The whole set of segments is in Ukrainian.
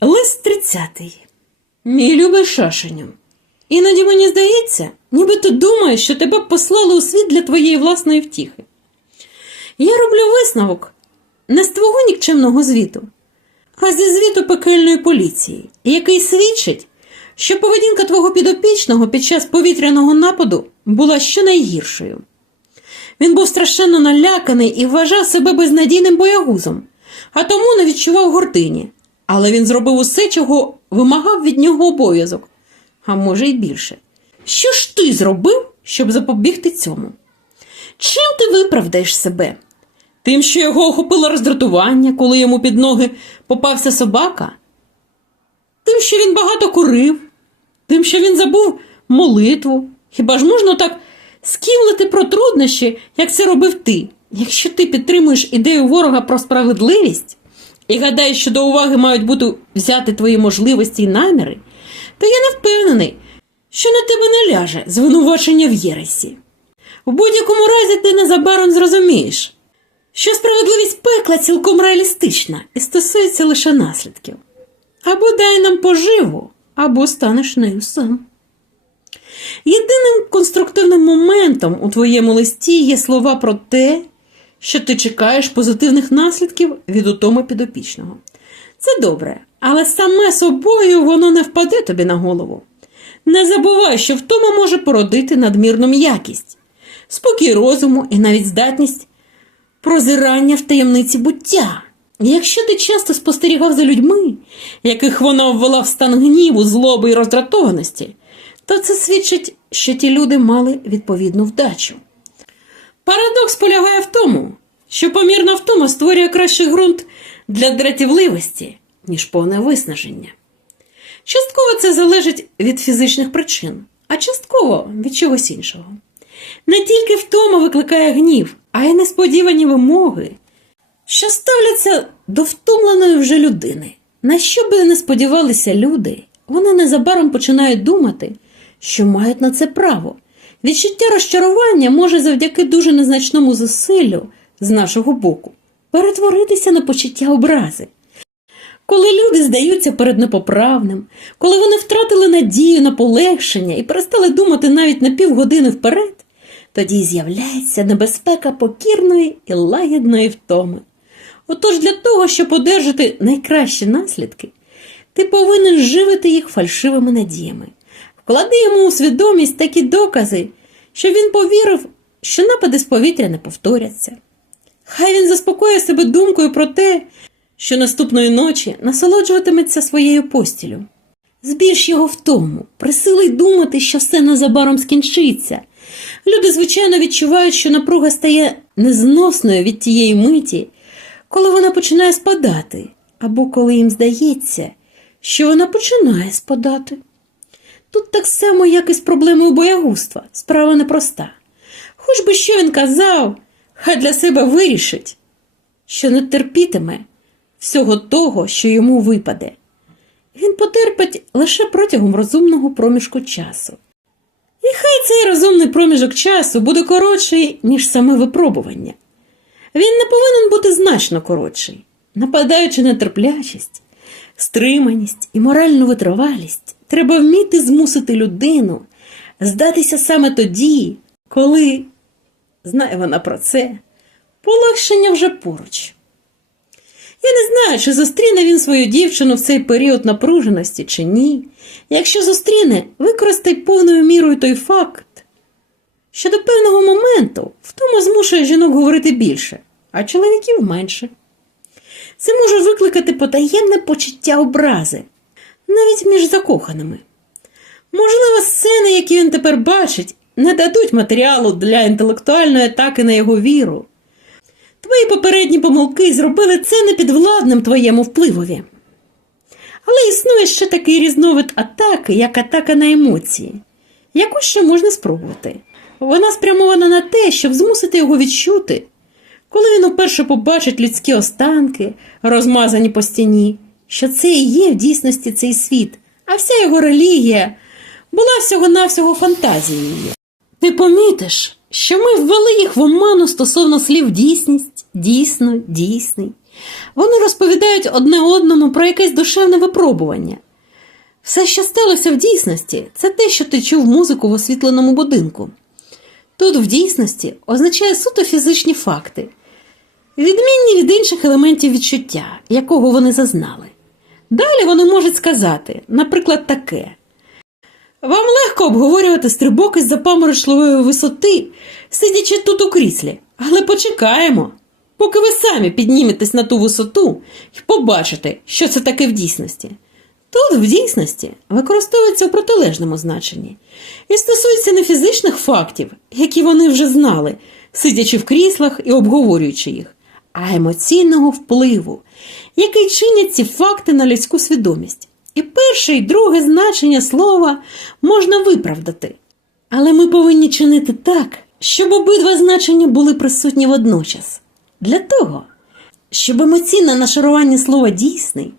Лист тридцятий. Мій любий шашеню. Іноді мені здається, ніби ти думаєш, що тебе послали у світ для твоєї власної втіхи. Я роблю висновок не з твого нікчемного звіту, а зі звіту пекельної поліції, який свідчить, що поведінка твого підопічного під час повітряного нападу була щонайгіршою. Він був страшенно наляканий і вважав себе безнадійним боягузом, а тому не відчував гордині. Але він зробив усе, чого вимагав від нього обов'язок, а може й більше. Що ж ти зробив, щоб запобігти цьому? Чим ти виправдаєш себе? Тим, що його охопило роздратування, коли йому під ноги попався собака? Тим, що він багато курив, тим, що він забув молитву. Хіба ж можна так скімлити про труднощі, як це робив ти? Якщо ти підтримуєш ідею ворога про справедливість і гадаєш, що до уваги мають бути взяти твої можливості і наміри, то я не впевнений, що на тебе не ляже звинувачення в єресі. В будь-якому разі ти незабаром зрозумієш, що справедливість пекла цілком реалістична і стосується лише наслідків. Або дай нам поживу, або станеш нею сам. Єдиним конструктивним моментом у твоєму листі є слова про те, що ти чекаєш позитивних наслідків від утоми підопічного. Це добре, але саме собою воно не впаде тобі на голову. Не забувай, що втома може породити надмірну м'якість, спокій розуму і навіть здатність прозирання в таємниці буття. Якщо ти часто спостерігав за людьми, яких вона ввела в стан гніву, злоби і роздратованості, то це свідчить, що ті люди мали відповідну вдачу. Парадокс полягає в тому, що помірна втома створює кращий ґрунт для дратівливості, ніж повне виснаження. Частково це залежить від фізичних причин, а частково від чогось іншого. Не тільки втома викликає гнів, а й несподівані вимоги, що ставляться до втомленої вже людини. На що би не сподівалися люди, вони незабаром починають думати, що мають на це право. Відчуття розчарування може завдяки дуже незначному зусиллю з нашого боку перетворитися на почуття образи. Коли люди здаються перед непоправним, коли вони втратили надію на полегшення і перестали думати навіть на півгодини вперед, тоді з'являється небезпека покірної і лагідної втоми. Отож для того, щоб одержати найкращі наслідки, ти повинен живити їх фальшивими надіями. Вклади йому у свідомість такі докази, щоб він повірив, що напади з повітря не повторяться. Хай він заспокоює себе думкою про те, що наступної ночі насолоджуватиметься своєю постілю. Збільш його втому, присилий думати, що все незабаром скінчиться. Люди, звичайно, відчувають, що напруга стає незносною від тієї миті, коли вона починає спадати, або коли їм здається, що вона починає спадати. Тут так само, як і з проблемою боягузтва, справа непроста. Хоч би що він казав, хай для себе вирішить, що не терпітиме всього того, що йому випаде. Він потерпить лише протягом розумного проміжку часу. І хай цей розумний проміжок часу буде коротший, ніж саме випробування. Він не повинен бути значно коротший, нападаючи на терплячість, стриманість і моральну витривалість, треба вміти змусити людину здатися саме тоді, коли, знає вона про це, полегшення вже поруч. Я не знаю, чи зустріне він свою дівчину в цей період напруженості чи ні. Якщо зустріне, використай повною мірою той факт, що до певного моменту втома змушує жінок говорити більше, а чоловіків менше. Це може викликати потаємне почуття образи, навіть між закоханими. Можливо, сцени, які він тепер бачить, не дадуть матеріалу для інтелектуальної атаки на його віру. Твої попередні помилки зробили це непідвладним твоєму впливові. Але існує ще такий різновид атаки, як атака на емоції, яку ще можна спробувати. Вона спрямована на те, щоб змусити його відчути, коли він уперше побачить людські останки, розмазані по стіні, що це і є в дійсності цей світ, а вся його релігія була всього-навсього фантазією. Ти помітиш, що ми ввели їх в оману стосовно слів дійсність, дійсно, дійсний. Вони розповідають одне одному про якесь душевне випробування. Все, що сталося в дійсності, це те, що ти чув музику в освітленому будинку. Тут в дійсності означає суто фізичні факти, відмінні від інших елементів відчуття, якого вони зазнали. Далі вони можуть сказати, наприклад, таке. Вам легко обговорювати стрибок із запаморочливої висоти, сидячи тут у кріслі, але почекаємо, поки ви самі підніметесь на ту висоту і побачите, що це таке в дійсності. Тут в дійсності використовується у протилежному значенні і стосується не фізичних фактів, які вони вже знали, сидячи в кріслах і обговорюючи їх, а емоційного впливу, який чинять ці факти на людську свідомість. І перше і друге значення слова можна виправдати. Але ми повинні чинити так, щоб обидва значення були присутні водночас. Для того, щоб емоційне нашарування слова дійсний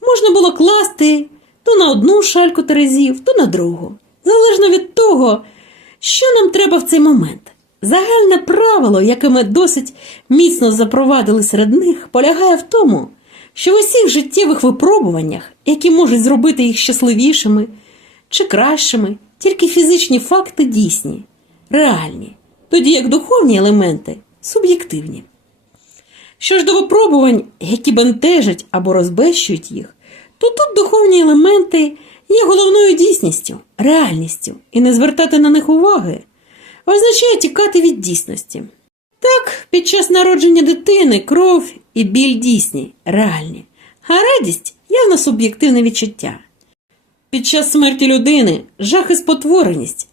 можна було класти то на одну шальку терезів, то на другу, залежно від того, що нам треба в цей момент. Загальне правило, яке ми досить міцно запровадили серед них, полягає в тому, що в усіх життєвих випробуваннях, які можуть зробити їх щасливішими чи кращими, тільки фізичні факти дійсні, реальні, тоді як духовні елементи суб'єктивні. Що ж до випробувань, які бентежать або розбещують їх, то тут духовні елементи є головною дійсністю, реальністю, і не звертати на них уваги означає тікати від дійсності. Так, під час народження дитини кров і біль дійсні, реальні, а радість явно суб'єктивне відчуття. Під час смерті людини жах і спотвореність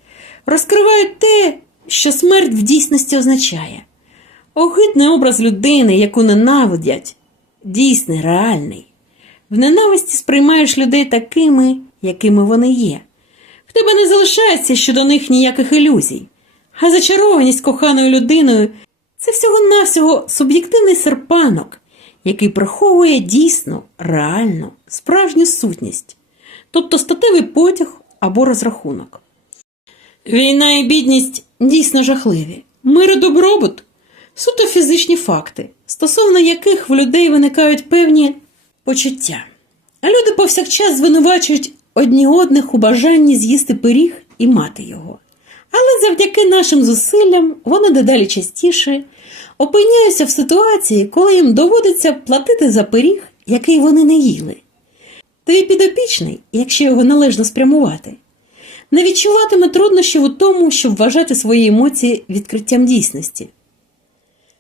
розкривають те, що смерть в дійсності означає. Огидний образ людини, яку ненавидять, дійсний, реальний. В ненависті сприймаєш людей такими, якими вони є. В тебе не залишається щодо них ніяких ілюзій, а зачарованість коханою людиною це всього-навсього суб'єктивний серпанок, який приховує дійсну, реальну, справжню сутність, тобто статевий потяг або розрахунок. Війна і бідність дійсно жахливі. Мир і добробут суто фізичні факти, стосовно яких в людей виникають певні почуття. А люди повсякчас звинувачують одні одних у бажанні з'їсти пиріг і мати його. Але завдяки нашим зусиллям вони дедалі частіше опиняються в ситуації, коли їм доводиться платити за пиріг, який вони не їли. Твій підопічний, якщо його належно спрямувати, не відчуватиме труднощів у тому, щоб вважати свої емоції відкриттям дійсності,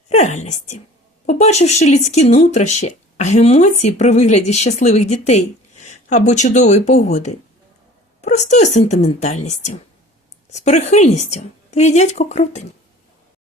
реальності, побачивши людські нутрощі, а емоції при вигляді щасливих дітей або чудової погоди, простою сентиментальністю, з прихильністю твій дядько крутень.